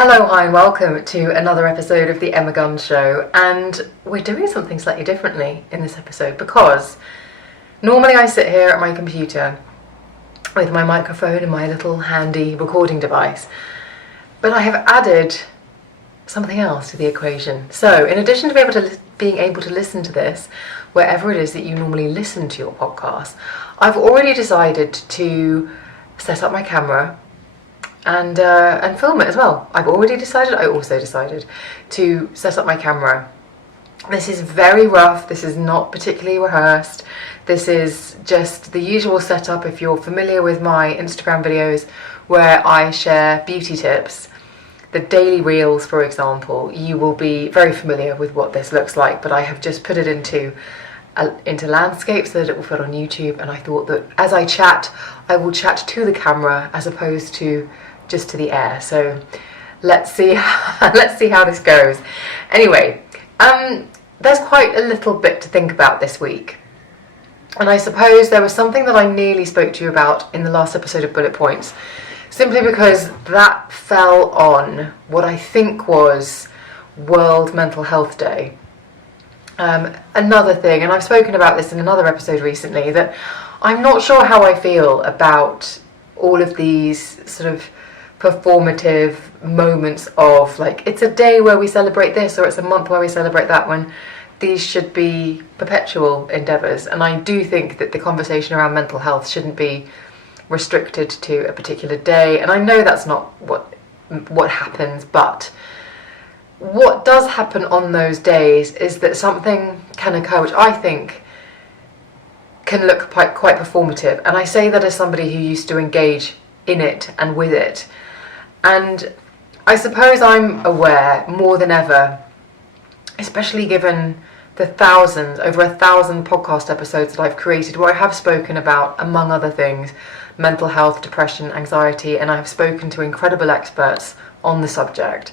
Hello, hi, and welcome to another episode of the Emma Gunn Show. And we're doing something slightly differently in this episode because normally I sit here at my computer with my microphone and my little handy recording device, but I have added something else to the equation. So in addition to being able to listen to this wherever it is that you normally listen to your podcast, I've already decided to set up my camera and film it as well. I also decided to set up my camera. This is very rough, this is not particularly rehearsed, this is just the usual setup if you're familiar with my Instagram videos where I share beauty tips. The daily reels, for example, you will be very familiar with what this looks like, but I have just put it into landscape so that it will fit on YouTube, and I thought that as I chat, I will chat to the camera as opposed to just to the air. So let's see how this goes. Anyway, there's quite a little bit to think about this week, and I suppose there was something that I nearly spoke to you about in the last episode of Bullet Points, simply because that fell on what I think was World Mental Health Day. Another thing, and I've spoken about this in another episode recently, that I'm not sure how I feel about all of these sort of performative moments of, like, it's a day where we celebrate this or it's a month where we celebrate that, when these should be perpetual endeavours. And I do think that the conversation around mental health shouldn't be restricted to a particular day, and I know that's not what happens, but what does happen on those days is that something can occur which I think can look quite performative, and I say that as somebody who used to engage in it and with it. And I suppose I'm aware more than ever, especially given the over 1,000 podcast episodes that I've created where I have spoken about, among other things, mental health, depression, anxiety, and I have spoken to incredible experts on the subject.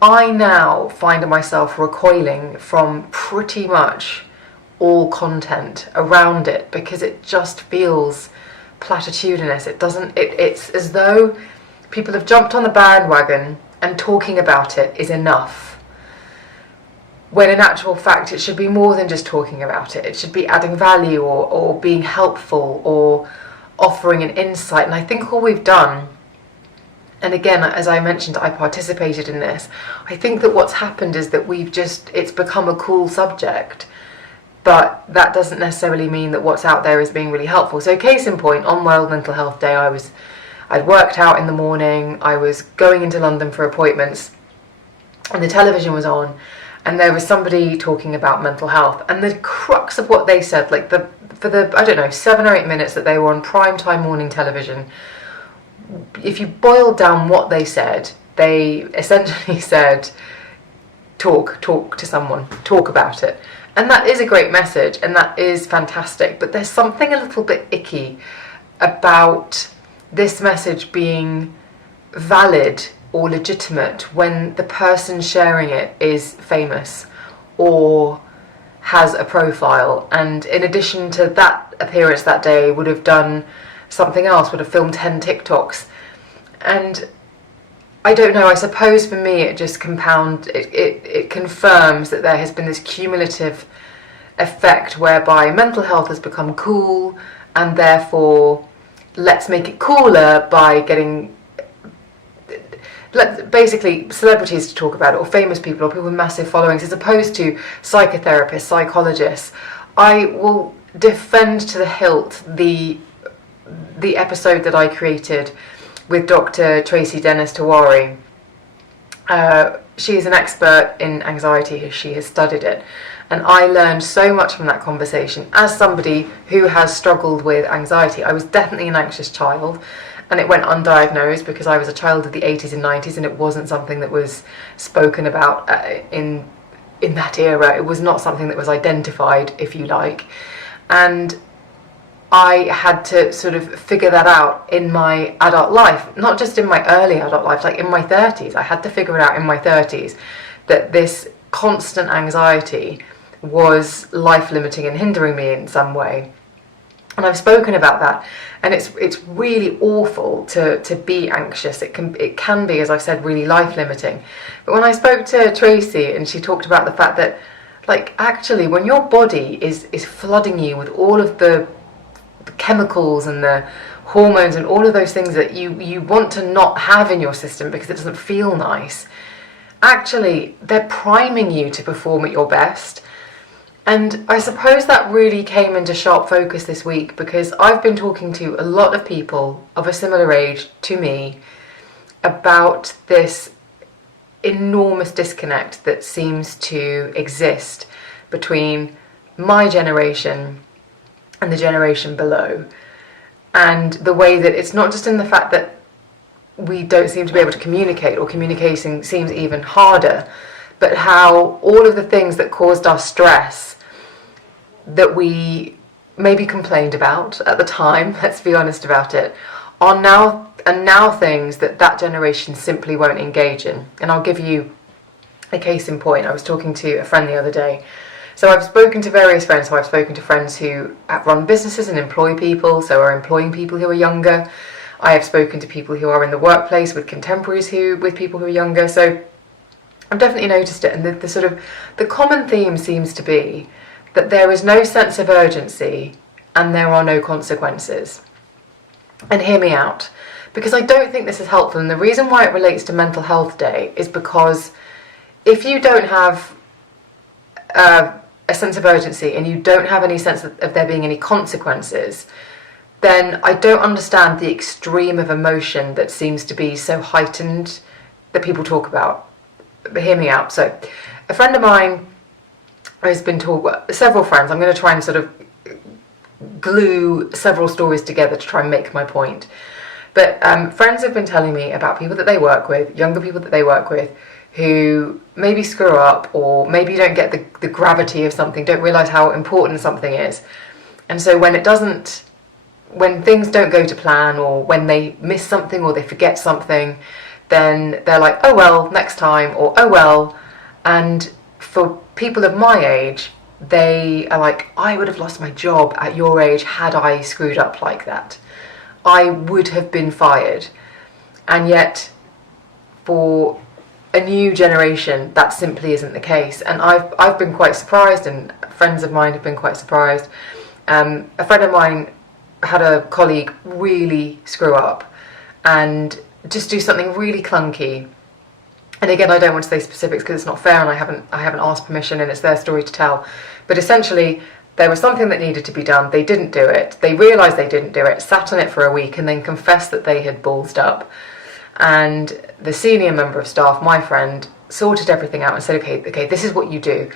I now find myself recoiling from pretty much all content around it because it just feels platitudinous. It's as though people have jumped on the bandwagon and talking about it is enough, when in actual fact it should be more than just talking about it. It should be adding value or being helpful or offering an insight. And I think all we've done, and again, as I mentioned, I participated in this, I think that what's happened is that it's become a cool subject, but that doesn't necessarily mean that what's out there is being really helpful. So case in point, on World Mental Health Day, I'd worked out in the morning, I was going into London for appointments, and the television was on, and there was somebody talking about mental health, and the crux of what they said, like for the I don't know, 7 or 8 minutes that they were on primetime morning television, if you boiled down what they said, they essentially said, talk to someone, talk about it. And that is a great message, and that is fantastic, but there's something a little bit icky about this message being valid or legitimate when the person sharing it is famous or has a profile, and in addition to that appearance that day would have done something else, would have filmed 10 TikToks. And I don't know, I suppose for me it just it confirms that there has been this cumulative effect whereby mental health has become cool, and therefore let's make it cooler by getting basically celebrities to talk about it, or famous people, or people with massive followings, as opposed to psychotherapists, psychologists. I will defend to the hilt the episode that I created with Dr. Tracy Dennis Tawari. She is an expert in anxiety, she has studied it, and I learned so much from that conversation. As somebody who has struggled with anxiety, I was definitely an anxious child, and it went undiagnosed because I was a child of the 80s and 90s, and it wasn't something that was spoken about in that era. It was not something that was identified, if you like, and I had to sort of figure that out in my adult life, not just in my early adult life, like in my 30s. I had to figure it out in my 30s that this constant anxiety was life-limiting and hindering me in some way. And I've spoken about that, and it's really awful to be anxious. It can be, as I've said, really life limiting. But when I spoke to Tracy, and she talked about the fact that, like, actually when your body is flooding you with all of the chemicals and the hormones and all of those things that you want to not have in your system because it doesn't feel nice, actually they're priming you to perform at your best. And I suppose that really came into sharp focus this week, because I've been talking to a lot of people of a similar age to me about this enormous disconnect that seems to exist between my generation and the generation below. And the way that it's not just in the fact that we don't seem to be able to communicate, or communicating seems even harder, but how all of the things that caused us stress that we maybe complained about at the time, let's be honest about it, are now things that generation simply won't engage in. And I'll give you a case in point. I was talking to a friend the other day. So I've spoken to various friends. So I've spoken to friends who run businesses and employ people, so are employing people who are younger. I have spoken to people who are in the workplace with contemporaries with people who are younger. So I've definitely noticed it, and the common theme seems to be that there is no sense of urgency and there are no consequences. And hear me out, because I don't think this is helpful. And the reason why it relates to Mental Health Day is because if you don't have a sense of urgency and you don't have any sense of there being any consequences, then I don't understand the extreme of emotion that seems to be so heightened that people talk about. But hear me out. So a friend of mine has been several friends, I'm going to try and sort of glue several stories together to try and make my point. But friends have been telling me about people that they work with, younger people that they work with, who maybe screw up, or maybe don't get the gravity of something, don't realise how important something is. And so when things don't go to plan, or when they miss something or they forget something, then they're like, oh well, next time, or oh well. And for people of my age, they are like, I would have lost my job at your age had I screwed up like that. I would have been fired. And yet, for a new generation, that simply isn't the case. And I've been quite surprised, and friends of mine have been quite surprised. A friend of mine had a colleague really screw up and just do something really clunky. And again, I don't want to say specifics because it's not fair, and I haven't asked permission, and it's their story to tell. But essentially, there was something that needed to be done. They didn't do it. They realised they didn't do it, sat on it for a week, and then confessed that they had ballsed up. And the senior member of staff, my friend, sorted everything out and said, okay, this is what you do.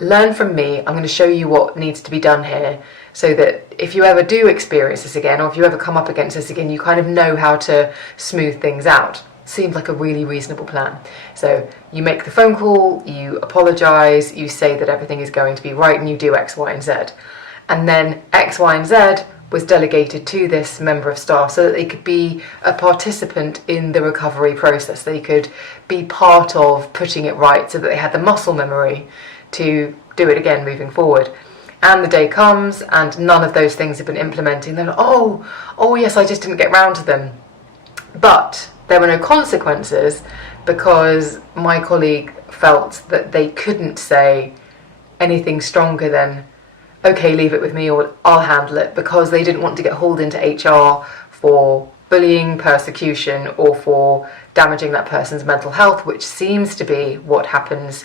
Learn from me. I'm going to show you what needs to be done here, so that if you ever do experience this again, or if you ever come up against this again, you kind of know how to smooth things out. Seemed like a really reasonable plan. So you make the phone call, you apologise, you say that everything is going to be right, and you do X, Y, and Z. And then X, Y, and Z was delegated to this member of staff so that they could be a participant in the recovery process. They could be part of putting it right, so that they had the muscle memory to do it again moving forward. And the day comes and none of those things have been implemented. They're like, oh yes, I just didn't get round to them. But there were no consequences, because my colleague felt that they couldn't say anything stronger than, okay, leave it with me, or I'll handle it, because they didn't want to get hauled into HR for bullying, persecution, or for damaging that person's mental health, which seems to be what happens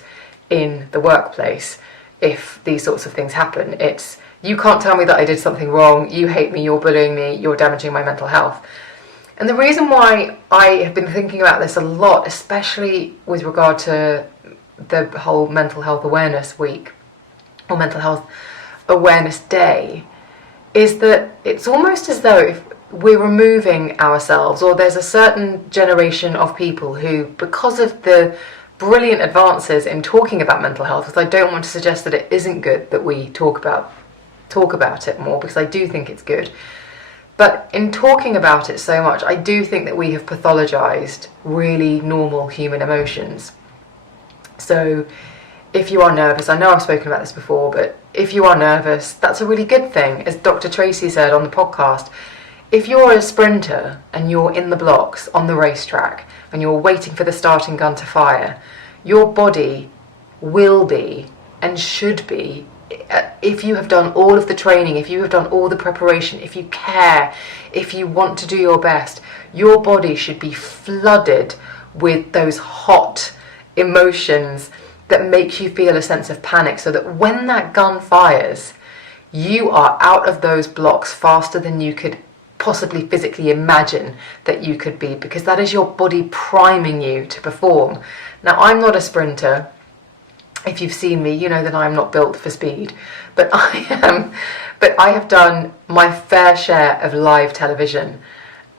in the workplace if these sorts of things happen. It's, you can't tell me that I did something wrong, you hate me, you're bullying me, you're damaging my mental health. And the reason why I have been thinking about this a lot, especially with regard to the whole Mental Health Awareness Week, or Mental Health Awareness Day, is that it's almost as though if we're removing ourselves, or there's a certain generation of people who, because of the brilliant advances in talking about mental health, because I don't want to suggest that it isn't good that we talk about it more, because I do think it's good. But in talking about it so much, I do think that we have pathologized really normal human emotions. So if you are nervous, I know I've spoken about this before, but if you are nervous, that's a really good thing. As Dr. Tracy said on the podcast, if you're a sprinter and you're in the blocks on the racetrack and you're waiting for the starting gun to fire, your body will be and should be, if you have done all of the training, if you have done all the preparation, if you care, if you want to do your best, your body should be flooded with those hot emotions that make you feel a sense of panic, so that when that gun fires, you are out of those blocks faster than you could possibly physically imagine that you could be, because that is your body priming you to perform. Now, I'm not a sprinter. If you've seen me, you know that I'm not built for speed, but I have done my fair share of live television.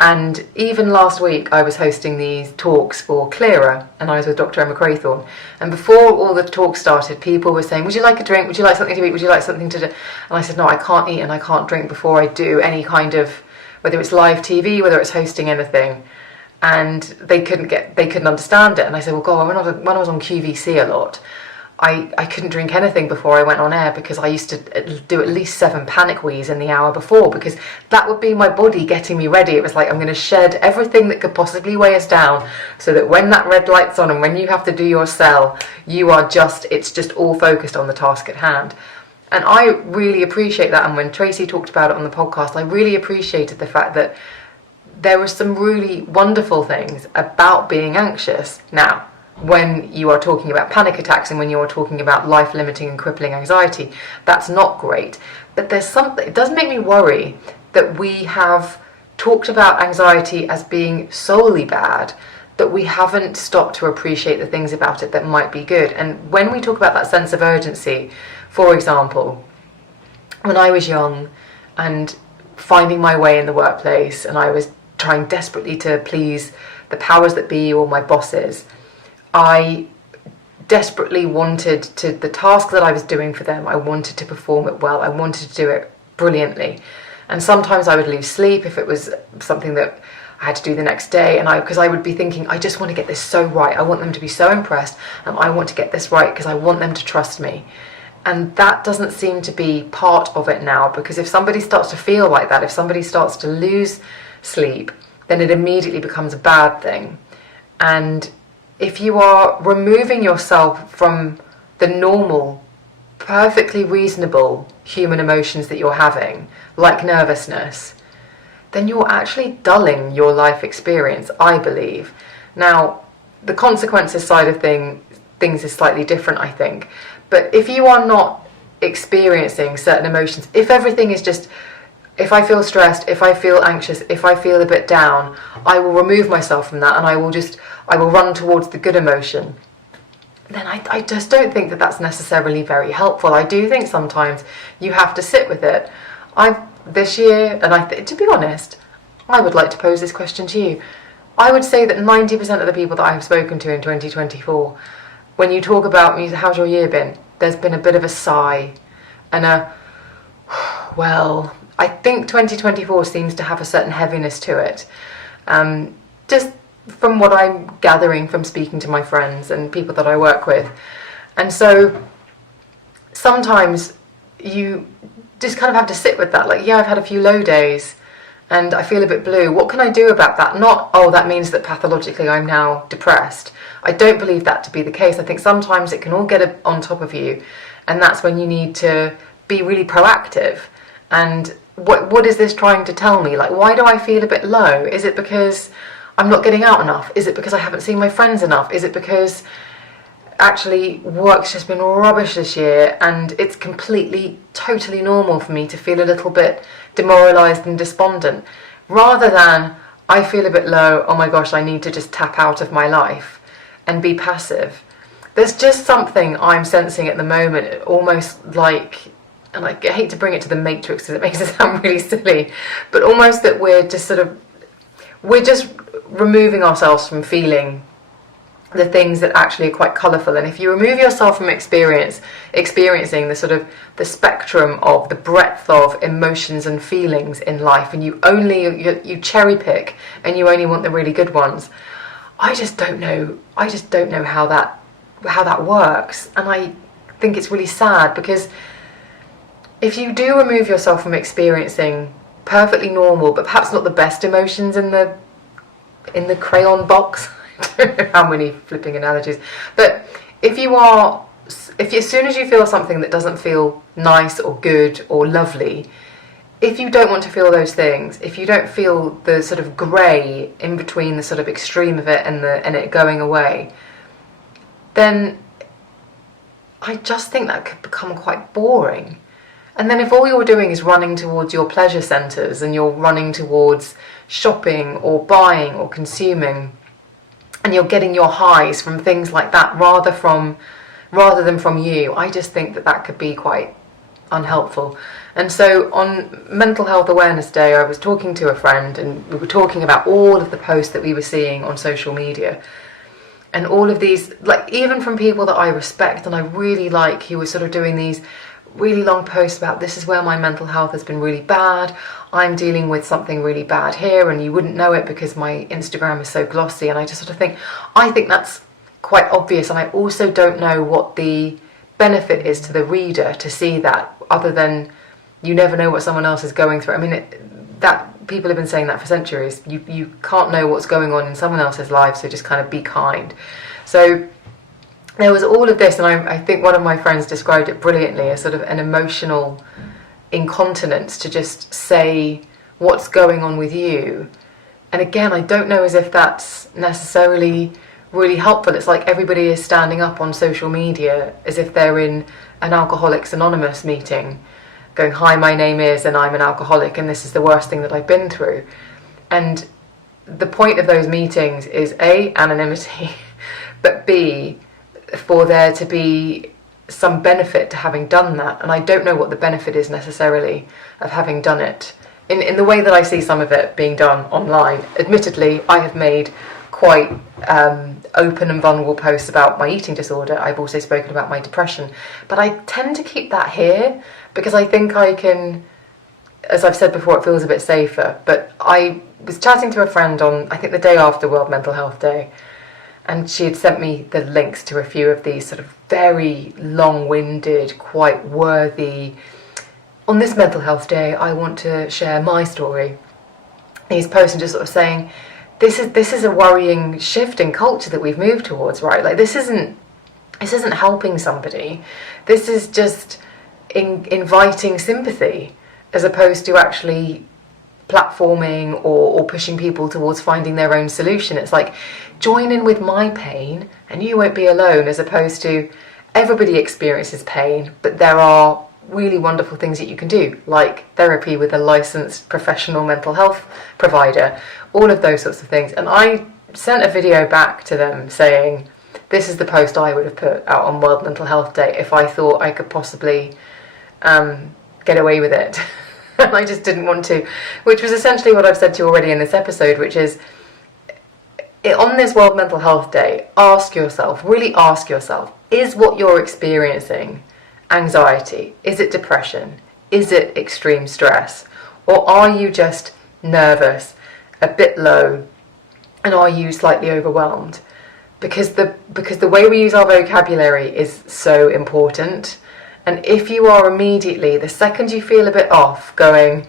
And even last week I was hosting these talks for Clearer, and I was with Dr. Emma Craythorne, and before all the talks started, people were saying, would you like a drink, would you like something to eat, would you like something to do? And I said, no, I can't eat and I can't drink before I do any kind of, whether it's live TV, whether it's hosting anything. And they couldn't understand it. And I said, well, God, when I was on QVC a lot, I couldn't drink anything before I went on air, because I used to do at least 7 panic wheeze in the hour before, because that would be my body getting me ready. It was like, I'm going to shed everything that could possibly weigh us down, so that when that red light's on and when you have to do your cell, it's just all focused on the task at hand. And I really appreciate that. And when Tracy talked about it on the podcast, I really appreciated the fact that there were some really wonderful things about being anxious. Now, when you are talking about panic attacks and when you are talking about life-limiting and crippling anxiety, that's not great. But there's something, it does make me worry that we have talked about anxiety as being solely bad, that we haven't stopped to appreciate the things about it that might be good. And when we talk about that sense of urgency, for example, when I was young and finding my way in the workplace, and I was trying desperately to please the powers that be or my bosses, I desperately wanted to, the task that I was doing for them, I wanted to perform it well, I wanted to do it brilliantly. And sometimes I would lose sleep if it was something that I had to do the next day, and because I would be thinking, I just want to get this so right, I want them to be so impressed, and I want to get this right because I want them to trust me. And that doesn't seem to be part of it now, because if somebody starts to feel like that, if somebody starts to lose sleep, then it immediately becomes a bad thing. And if you are removing yourself from the normal, perfectly reasonable human emotions that you're having, like nervousness, then you're actually dulling your life experience, I believe. Now, the consequences side of things is slightly different, I think. But if you are not experiencing certain emotions, if everything is just, if I feel stressed, if I feel anxious, if I feel a bit down, I will remove myself from that, and I will run towards the good emotion, then I just don't think that that's necessarily very helpful. I do think sometimes you have to sit with it. This year, and to be honest, I would like to pose this question to you. I would say that 90% of the people that I have spoken to in 2024, when you talk about how's your year been, there's been a bit of a sigh and well, I think 2024 seems to have a certain heaviness to it. Just from what I'm gathering from speaking to my friends and people that I work with. And so sometimes you just kind of have to sit with that. Like, yeah, I've had a few low days and I feel a bit blue. What can I do about that? Not, oh, that means that pathologically I'm now depressed. I don't believe that to be the case. I think sometimes it can all get on top of you, and that's when you need to be really proactive. And what is this trying to tell me? Like, why do I feel a bit low? Is it because I'm not getting out enough? Is it because I haven't seen my friends enough? Is it because actually work's just been rubbish this year and it's completely, totally normal for me to feel a little bit demoralised and despondent? Rather than, I feel a bit low, oh my gosh, I need to just tap out of my life and be passive. There's just something I'm sensing at the moment, almost like, and I hate to bring it to the Matrix because it makes it sound really silly, but almost that we're just removing ourselves from feeling the things that actually are quite colourful. And if you remove yourself from experiencing the sort of the spectrum of the breadth of emotions and feelings in life, and you cherry pick and you only want the really good ones, I just don't know how that works. And think it's really sad, because if you do remove yourself from experiencing perfectly normal but perhaps not the best emotions in the crayon box, I don't know how many flipping analogies, but if as soon as you feel something that doesn't feel nice or good or lovely, if you don't want to feel those things, if you don't feel the sort of grey in between the sort of extreme of it and it going away, then I just think that could become quite boring. And then if all you're doing is running towards your pleasure centres, and you're running towards shopping or buying or consuming, and you're getting your highs from things like that rather than from you, I just think that could be quite unhelpful. And so on Mental Health Awareness Day, I was talking to a friend, and we were talking about all of the posts that we were seeing on social media, and all of these, like, even from people that I respect and I really like, who were sort of doing these really long posts about, this is where my mental health has been really bad, I'm dealing with something really bad here, and you wouldn't know it because my Instagram is so glossy. And I just sort of think, I think that's quite obvious, and I also don't know what the benefit is to the reader to see that, other than you never know what someone else is going through. I mean, that people have been saying that for centuries. You can't know what's going on in someone else's life, so just kind of be kind. So there was all of this, and I think one of my friends described it brilliantly as sort of an emotional incontinence to just say what's going on with you. And again, I don't know as if that's necessarily really helpful. It's like everybody is standing up on social media as if they're in an Alcoholics Anonymous meeting, going, hi, my name is, and I'm an alcoholic, and this is the worst thing that I've been through. And the point of those meetings is A, anonymity, but B, for there to be some benefit to having done that. And I don't know what the benefit is necessarily of having done it in the way that I see some of it being done online. Admittedly, I have made quite open and vulnerable posts about my eating disorder. I've also spoken about my depression, but I tend to keep that here because I think I can, as I've said before, it feels a bit safer. But I was chatting to a friend on, I think, the day after World Mental Health Day, and she had sent me the links to a few of these sort of very long-winded, quite worthy, on this mental health day, I want to share my story. These posts, and just sort of saying, this is a worrying shift in culture that we've moved towards, right? Like, this isn't helping somebody. This is just inviting sympathy, as opposed to actually platforming or pushing people towards finding their own solution. It's like, join in with my pain and you won't be alone, as opposed to everybody experiences pain, but there are really wonderful things that you can do, like therapy with a licensed professional mental health provider, all of those sorts of things. And I sent a video back to them saying, this is the post I would have put out on World Mental Health Day if I thought I could possibly get away with it. And I just didn't want to, which was essentially what I've said to you already in this episode, which is, on this World Mental Health Day, really ask yourself, is what you're experiencing anxiety? Is it depression? Is it extreme stress? Or are you just nervous, a bit low, and are you slightly overwhelmed? Because the way we use our vocabulary is so important. And if you are immediately, the second you feel a bit off, going,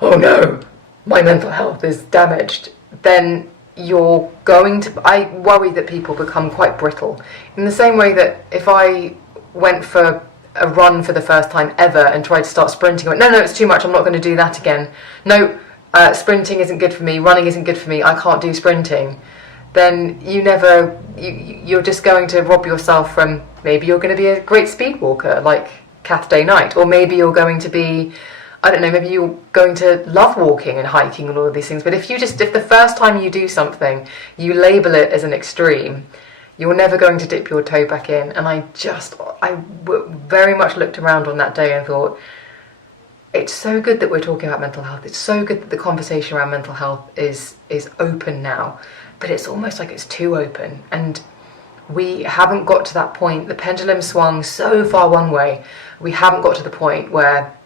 oh no, my mental health is damaged, then you're going to, I worry that people become quite brittle. In the same way that if I went for a run for the first time ever and tried to start sprinting, I went, no, it's too much, I'm not going to do that again. No, sprinting isn't good for me, running isn't good for me, I can't do sprinting. Then you're just going to rob yourself from, maybe you're going to be a great speed walker like Kath Day Knight, or maybe you're going to be, I don't know, maybe you're going to love walking and hiking and all of these things. But if the first time you do something, you label it as an extreme, you're never going to dip your toe back in. And I very much looked around on that day and thought, it's so good that we're talking about mental health. It's so good that the conversation around mental health is open now. But it's almost like it's too open, and we haven't got to that point. The pendulum swung so far one way, we haven't got to the point where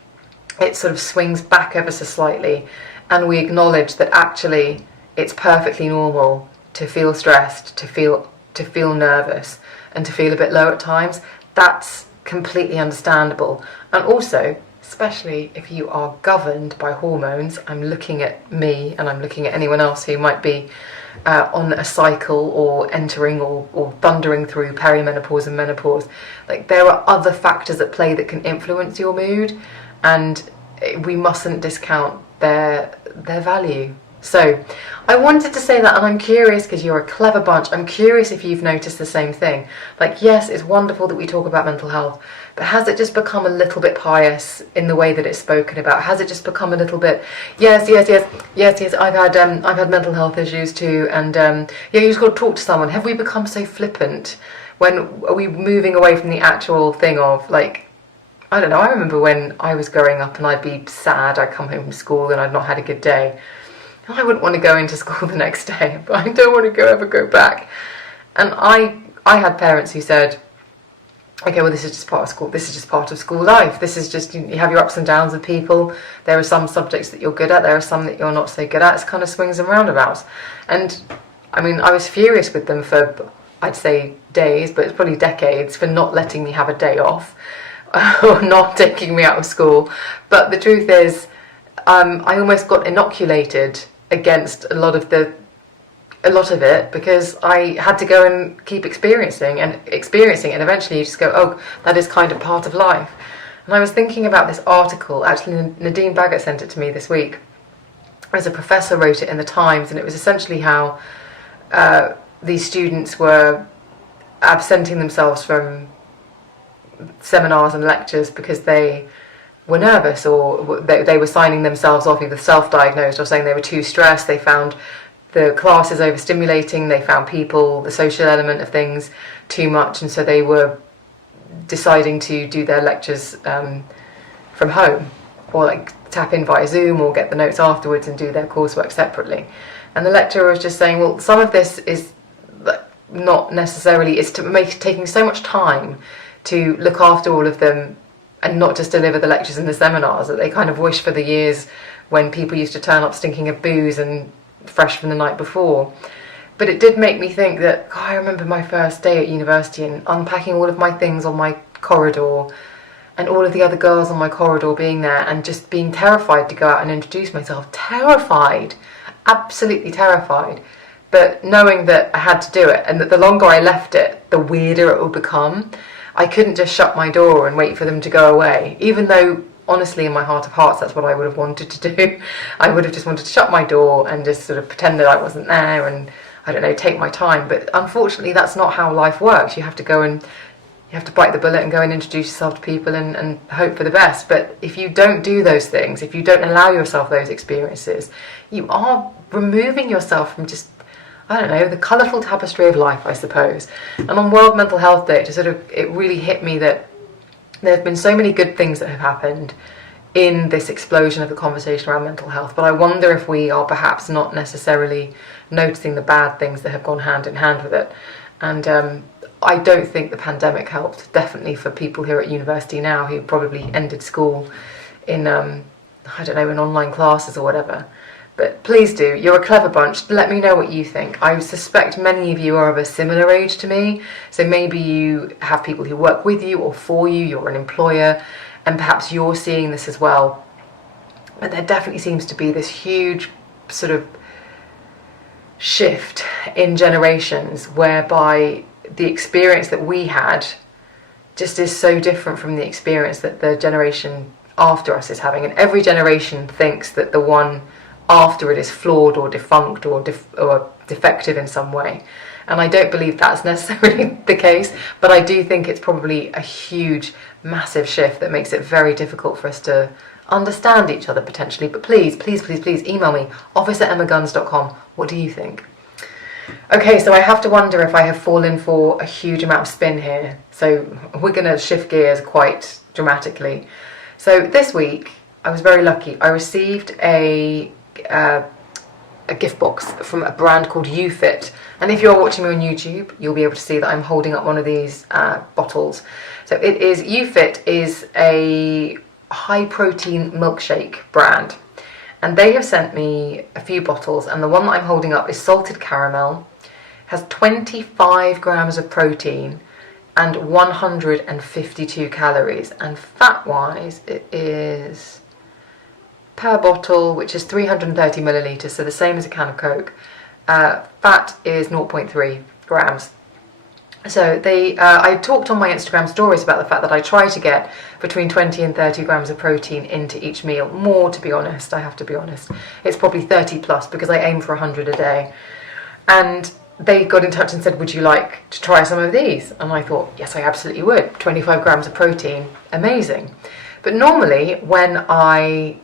it sort of swings back ever so slightly, and we acknowledge that actually it's perfectly normal to feel stressed, to feel to feel nervous and to feel a bit low at times. That's completely understandable. And also, especially if you are governed by hormones, I'm looking at me and I'm looking at anyone else who might be on a cycle or entering or thundering through perimenopause and menopause. Like, there are other factors at play that can influence your mood, and we mustn't discount their value. So I wanted to say that, and I'm curious, because you're a clever bunch, I'm curious if you've noticed the same thing. Like, yes, it's wonderful that we talk about mental health, but has it just become a little bit pious in the way that it's spoken about? Has it just become a little bit, yes, I've had mental health issues too, and yeah, you just got to talk to someone. Have we become so flippant? Are we moving away from the actual thing of, like, I don't know, I remember when I was growing up and I'd be sad, I'd come home from school and I'd not had a good day. I wouldn't want to go into school the next day, but I don't want to ever go back. And I had parents who said, okay, well, this is just part of school. This is just part of school life. This is just, you have your ups and downs with people. There are some subjects that you're good at. There are some that you're not so good at. It's kind of swings and roundabouts. And I mean, I was furious with them for, I'd say, days, but it's probably decades, for not letting me have a day off or not taking me out of school. But the truth is, I almost got inoculated against a lot of it, because I had to go and keep experiencing, and eventually you just go, oh, that is kind of part of life. And I was thinking about this article, actually Nadine Baggett sent it to me this week, as a professor wrote it in the Times, and it was essentially how these students were absenting themselves from seminars and lectures because they were nervous, or they were signing themselves off, either self-diagnosed or saying they were too stressed. They found the classes overstimulating, they found the social element of things too much, and so they were deciding to do their lectures from home, or like tap in via Zoom, or get the notes afterwards and do their coursework separately. And the lecturer was just saying, well, some of this is not necessarily, it's taking so much time to look after all of them and not just deliver the lectures and the seminars, that they kind of wish for the years when people used to turn up stinking of booze and fresh from the night before. But it did make me think that, God, I remember my first day at university and unpacking all of my things on my corridor, and all of the other girls on my corridor being there, and just being terrified to go out and introduce myself. Terrified, absolutely terrified. But knowing that I had to do it, and that the longer I left it, the weirder it would become. I couldn't just shut my door and wait for them to go away, even though, honestly, in my heart of hearts, that's what I would have wanted to do. I would have just wanted to shut my door and just sort of pretend that I wasn't there and, I don't know, take my time. But unfortunately, that's not how life works. You have to go and, you have to bite the bullet and go and introduce yourself to people and hope for the best. But if you don't do those things, if you don't allow yourself those experiences, you are removing yourself from just, I don't know, the colourful tapestry of life, I suppose. And on World Mental Health Day, it really hit me that there have been so many good things that have happened in this explosion of the conversation around mental health, but I wonder if we are perhaps not necessarily noticing the bad things that have gone hand in hand with it. And I don't think the pandemic helped, definitely for people who are at university now who probably ended school in, I don't know, in online classes or whatever. But please do, you're a clever bunch, let me know what you think. I suspect many of you are of a similar age to me, so maybe you have people who work with you or for you, you're an employer, and perhaps you're seeing this as well. But there definitely seems to be this huge sort of shift in generations, whereby the experience that we had just is so different from the experience that the generation after us is having. And every generation thinks that the one after it is flawed or defunct or defective in some way. And I don't believe that's necessarily the case, but I do think it's probably a huge, massive shift that makes it very difficult for us to understand each other potentially. But please email me, office@emmaguns.com. What do you think? Okay, so I have to wonder if I have fallen for a huge amount of spin here. So we're going to shift gears quite dramatically. So this week, I was very lucky. I received a gift box from a brand called UFit. And if you're watching me on YouTube, you'll be able to see that I'm holding up one of these bottles. So UFit is a high protein milkshake brand. And they have sent me a few bottles, and the one that I'm holding up is salted caramel, has 25 grams of protein and 152 calories, and fat-wise it is per bottle, which is 330 millilitres, so the same as a can of Coke. Fat is 0.3 grams. So I talked on my Instagram stories about the fact that I try to get between 20 and 30 grams of protein into each meal. More, to be honest, I have to be honest. It's probably 30 plus because I aim for 100 a day. And they got in touch and said, would you like to try some of these? And I thought, yes, I absolutely would. 25 grams of protein, amazing. But normally when I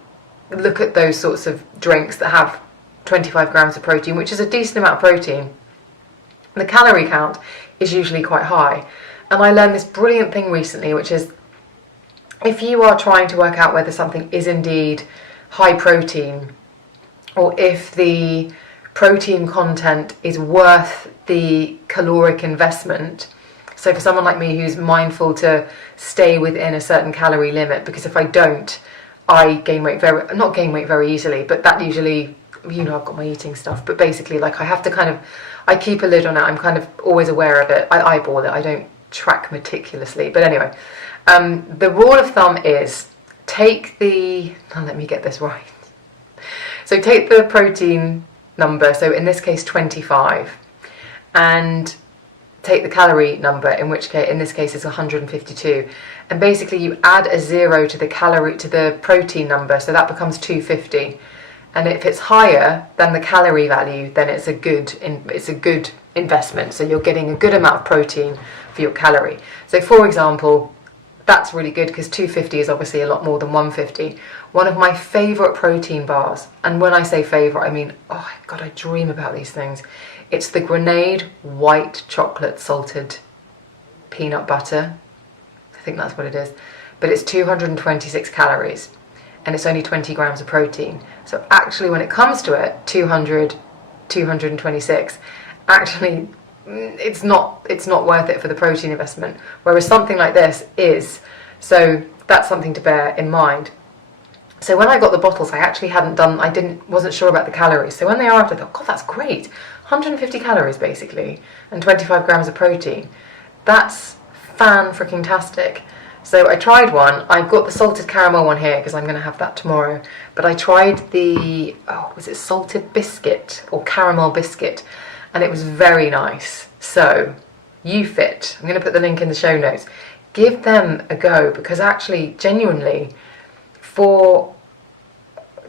look at those sorts of drinks that have 25 grams of protein, which is a decent amount of protein, the calorie count is usually quite high. And I learned this brilliant thing recently, which is if you are trying to work out whether something is indeed high protein, or if the protein content is worth the caloric investment. So for someone like me who's mindful to stay within a certain calorie limit, because if I don't, I not gain weight very easily, but that usually, I've got my eating stuff, but basically like I have to I keep a lid on it. I'm kind of always aware of it. I eyeball it. I don't track meticulously. But anyway, the rule of thumb is let me get this right. So take the protein number, so in this case 25, and take the calorie number, in this case is 152, and basically you add a 0 to the protein number, so that becomes 250. And if it's higher than the calorie value, then it's a good investment. So you're getting a good amount of protein for your calorie. So for example, that's really good because 250 is obviously a lot more than 150. One of my favourite protein bars, and when I say favourite, I mean, oh God, I dream about these things. It's the Grenade white chocolate salted peanut butter. I think that's what it is. But it's 226 calories. And it's only 20 grams of protein. So actually when it comes to it, 226, actually it's not worth it for the protein investment. Whereas something like this is. So that's something to bear in mind. So when I got the bottles, I actually wasn't sure about the calories. So when they arrived, I thought, God, that's great. 150 calories basically, and 25 grams of protein. That's fan-freaking-tastic. So I tried one. I've got the salted caramel one here because I'm going to have that tomorrow. But I tried the, was it salted biscuit or caramel biscuit? And it was very nice. So UFit, I'm going to put the link in the show notes. Give them a go because actually, genuinely, for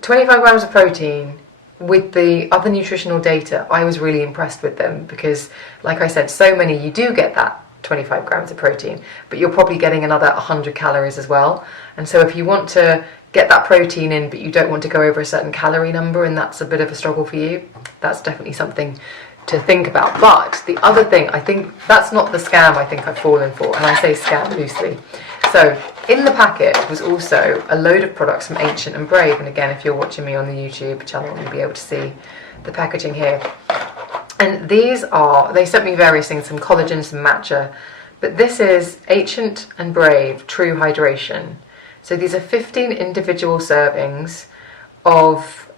25 grams of protein, with the other nutritional data, I was really impressed with them because, like I said, so many, you do get that 25 grams of protein, but you're probably getting another 100 calories as well. And so if you want to get that protein in, but you don't want to go over a certain calorie number, and that's a bit of a struggle for you, that's definitely something to think about. But the other thing, I think that's not the scam I think I've fallen for, and I say scam loosely. So in the packet was also a load of products from Ancient and Brave, and again, if you're watching me on the YouTube channel, you'll be able to see the packaging here. And they sent me various things, some collagen, some matcha, but this is Ancient and Brave True Hydration. So these are 15 individual servings of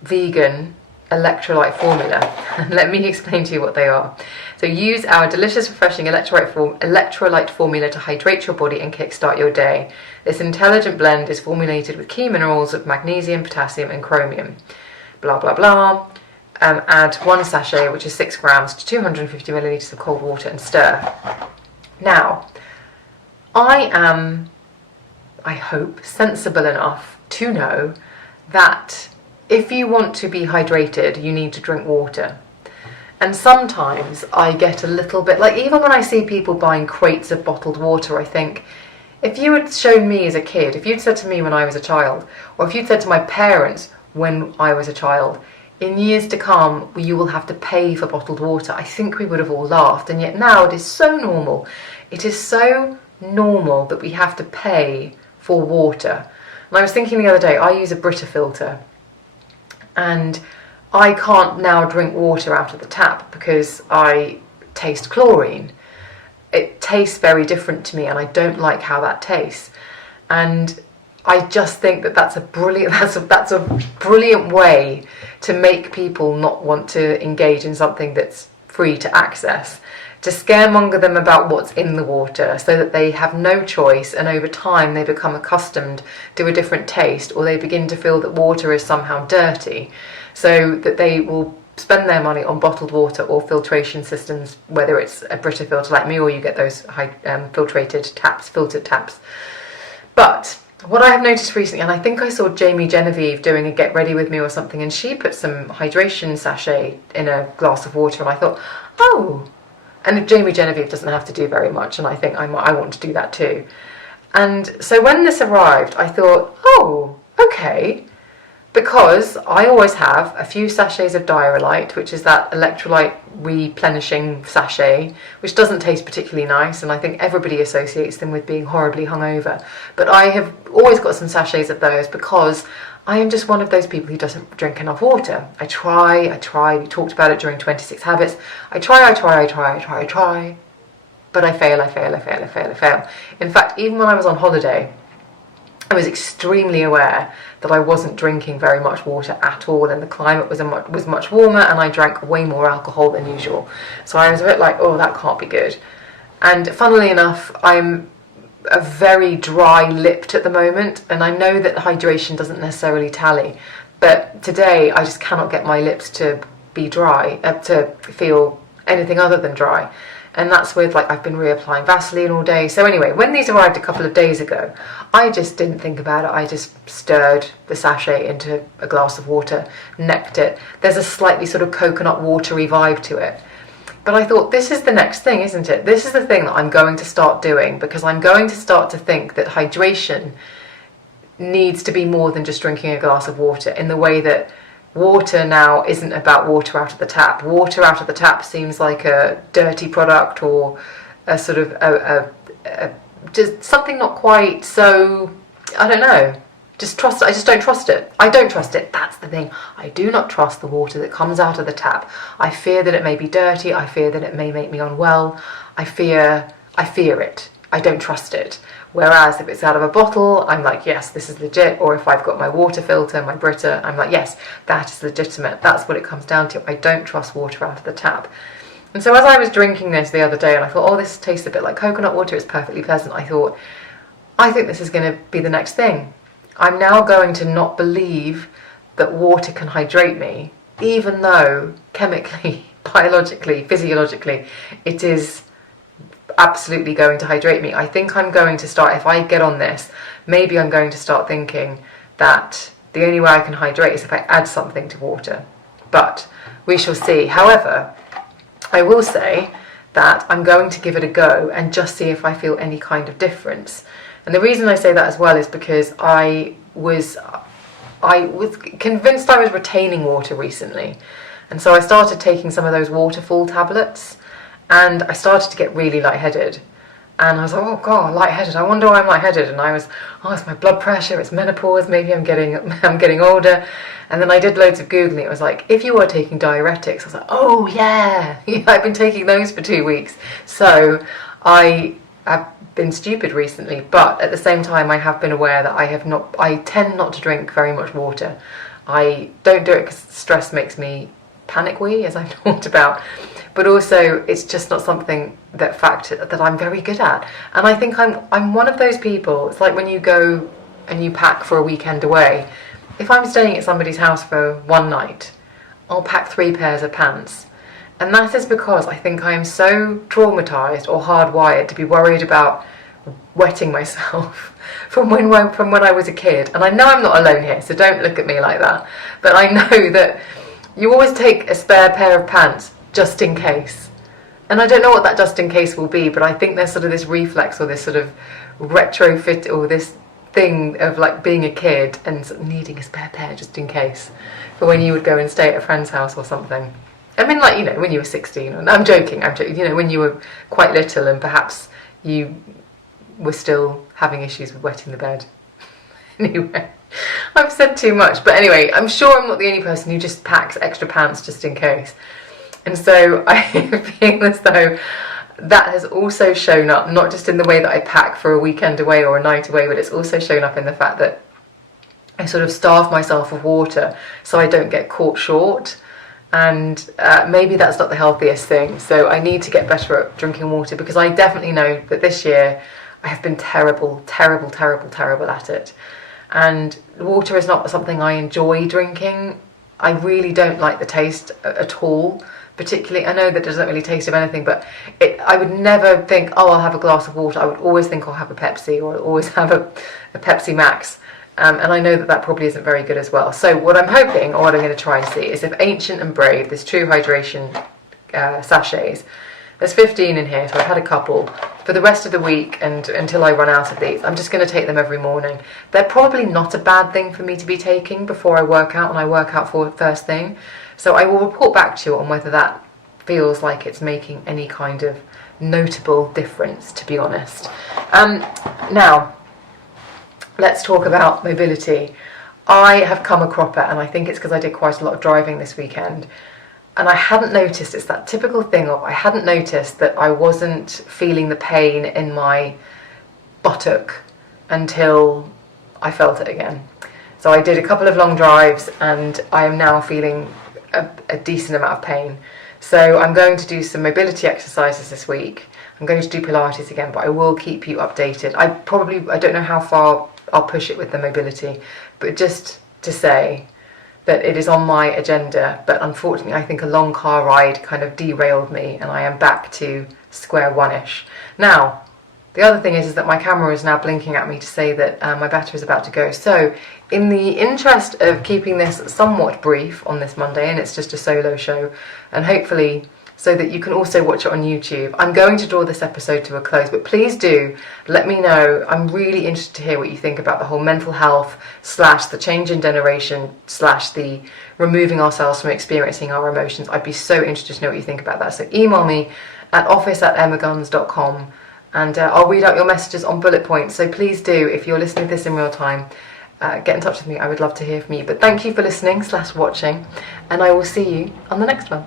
vegan electrolyte formula. And let me explain to you what they are. So use our delicious, refreshing electrolyte formula to hydrate your body and kickstart your day. This intelligent blend is formulated with key minerals of magnesium, potassium and chromium. Blah, blah, blah. Add 1 sachet, which is 6 grams, to 250 millilitres of cold water and stir. Now, I am, I hope, sensible enough to know that if you want to be hydrated, you need to drink water. And sometimes I get a little bit, like even when I see people buying crates of bottled water, I think, if you had shown me as a kid, if you'd said to me when I was a child, or if you'd said to my parents when I was a child, in years to come, you will have to pay for bottled water, I think we would have all laughed. And yet now it is so normal. It is so normal that we have to pay for water. And I was thinking the other day, I use a Brita filter. And I can't now drink water out of the tap because I taste chlorine. It tastes very different to me and I don't like how that tastes. And I just think that that's a brilliant way to make people not want to engage in something that's free to access, to scaremonger them about what's in the water so that they have no choice, and over time they become accustomed to a different taste, or they begin to feel that water is somehow dirty, so that they will spend their money on bottled water or filtration systems, whether it's a Brita filter like me or you get those filtered taps. But what I have noticed recently, and I think I saw Jamie Genevieve doing a Get Ready With Me or something, and she put some hydration sachet in a glass of water, and I thought, oh, and Jamie Genevieve doesn't have to do very much, and I think I want to do that too. And so when this arrived, I thought, oh, okay, because I always have a few sachets of Diarrhelite, which is that electrolyte replenishing sachet, which doesn't taste particularly nice, and I think everybody associates them with being horribly hungover. But I have always got some sachets of those because I am just one of those people who doesn't drink enough water. I try, we talked about it during 26 Habits. I try, but I fail. In fact, even when I was on holiday, I was extremely aware that I wasn't drinking very much water at all, and the climate was much warmer, and I drank way more alcohol than usual. So I was a bit like, oh, that can't be good. And funnily enough, I'm a very dry-lipped at the moment, and I know that hydration doesn't necessarily tally, but today I just cannot get my lips to be dry, to feel anything other than dry. And that's with, like, I've been reapplying Vaseline all day. So anyway, when these arrived a couple of days ago, I just didn't think about it. I just stirred the sachet into a glass of water, necked it. There's a slightly sort of coconut watery vibe to it. But I thought, this is the next thing, isn't it? This is the thing that I'm going to start doing, because I'm going to start to think that hydration needs to be more than just drinking a glass of water, in the way that water now isn't about water out of the tap. Water out of the tap seems like a dirty product, or a sort of just something not quite so, I don't know. I just don't trust it. I don't trust it. That's the thing. I do not trust the water that comes out of the tap. I fear that it may be dirty. I fear that it may make me unwell. I fear it. I don't trust it. Whereas if it's out of a bottle, I'm like, yes, this is legit. Or if I've got my water filter, my Brita, I'm like, yes, that is legitimate. That's what it comes down to. I don't trust water out of the tap. And so as I was drinking this the other day, and I thought, oh, this tastes a bit like coconut water. It's perfectly pleasant. I thought, I think this is going to be the next thing. I'm now going to not believe that water can hydrate me, even though chemically, biologically, physiologically, it is absolutely going to hydrate me. I think I'm going to start, if I get on this, maybe I'm going to start thinking that the only way I can hydrate is if I add something to water. But we shall see. However, I will say that I'm going to give it a go and just see if I feel any kind of difference. And the reason I say that as well is because I was convinced I was retaining water recently. And so I started taking some of those waterfall tablets, and I started to get really lightheaded. And I was like, oh God, lightheaded. I wonder why I'm lightheaded. And I was, oh, it's my blood pressure, it's menopause, maybe I'm getting older. And then I did loads of Googling. It was like, if you are taking diuretics, I was like, oh yeah, I've been taking those for 2 weeks. So I have been stupid recently, but at the same time I have been aware that I tend not to drink very much water. I don't do it because stress makes me panic-wee, as I've talked about, but also it's just not something that I'm very good at. And I think I'm one of those people. It's like when you go and you pack for a weekend away. If I'm staying at somebody's house for one night, I'll pack 3 pairs of pants. And that is because I think I am so traumatised or hardwired to be worried about wetting myself from when I was a kid. And I know I'm not alone here, so don't look at me like that. But I know that you always take a spare pair of pants just in case. And I don't know what that just in case will be, but I think there's sort of this reflex or this sort of retrofit or this thing of like being a kid and sort of needing a spare pair just in case for when you would go and stay at a friend's house or something. I mean, like, you know, when you were 16, and I'm joking, you know, when you were quite little and perhaps you were still having issues with wetting the bed. Anyway, I've said too much, but anyway, I'm sure I'm not the only person who just packs extra pants just in case. And so I feel as though that has also shown up, not just in the way that I pack for a weekend away or a night away, but it's also shown up in the fact that I sort of starve myself of water so I don't get caught short. and maybe that's not the healthiest thing. So I need to get better at drinking water, because I definitely know that this year I have been terrible at it. And water is not something I enjoy drinking. I really don't like the taste at all. Particularly, I know that doesn't really taste of anything, but I would never think, oh, I'll have a glass of water. I would always think I'll have a Pepsi, or I'll always have a Pepsi Max. And I know that probably isn't very good as well. So what I'm hoping, or what I'm going to try and see, is if Ancient and Brave, this True Hydration sachets, there's 15 in here, so I've had a couple. For the rest of the week and until I run out of these, I'm just going to take them every morning. They're probably not a bad thing for me to be taking before I work out, and I work out for first thing. So I will report back to you on whether that feels like it's making any kind of notable difference, to be honest. Now, let's talk about mobility. I have come a cropper, and I think it's because I did quite a lot of driving this weekend. And I hadn't noticed, it's that typical thing of, I hadn't noticed that I wasn't feeling the pain in my buttock until I felt it again. So I did a couple of long drives, and I am now feeling a decent amount of pain. So I'm going to do some mobility exercises this week. I'm going to do Pilates again, but I will keep you updated. I don't know how far I'll push it with the mobility, but just to say that it is on my agenda, but unfortunately I think a long car ride kind of derailed me, and I am back to square one-ish. Now, the other thing is that my camera is now blinking at me to say that my battery is about to go. So in the interest of keeping this somewhat brief on this Monday, and it's just a solo show, and hopefully so that you can also watch it on YouTube, I'm going to draw this episode to a close, but please do let me know. I'm really interested to hear what you think about the whole mental health / the change in generation / the removing ourselves from experiencing our emotions. I'd be so interested to know what you think about that. So email me at office@emmaguns.com, and I'll read out your messages on bullet points. So please do, if you're listening to this in real time, get in touch with me. I would love to hear from you. But thank you for listening / watching, and I will see you on the next one.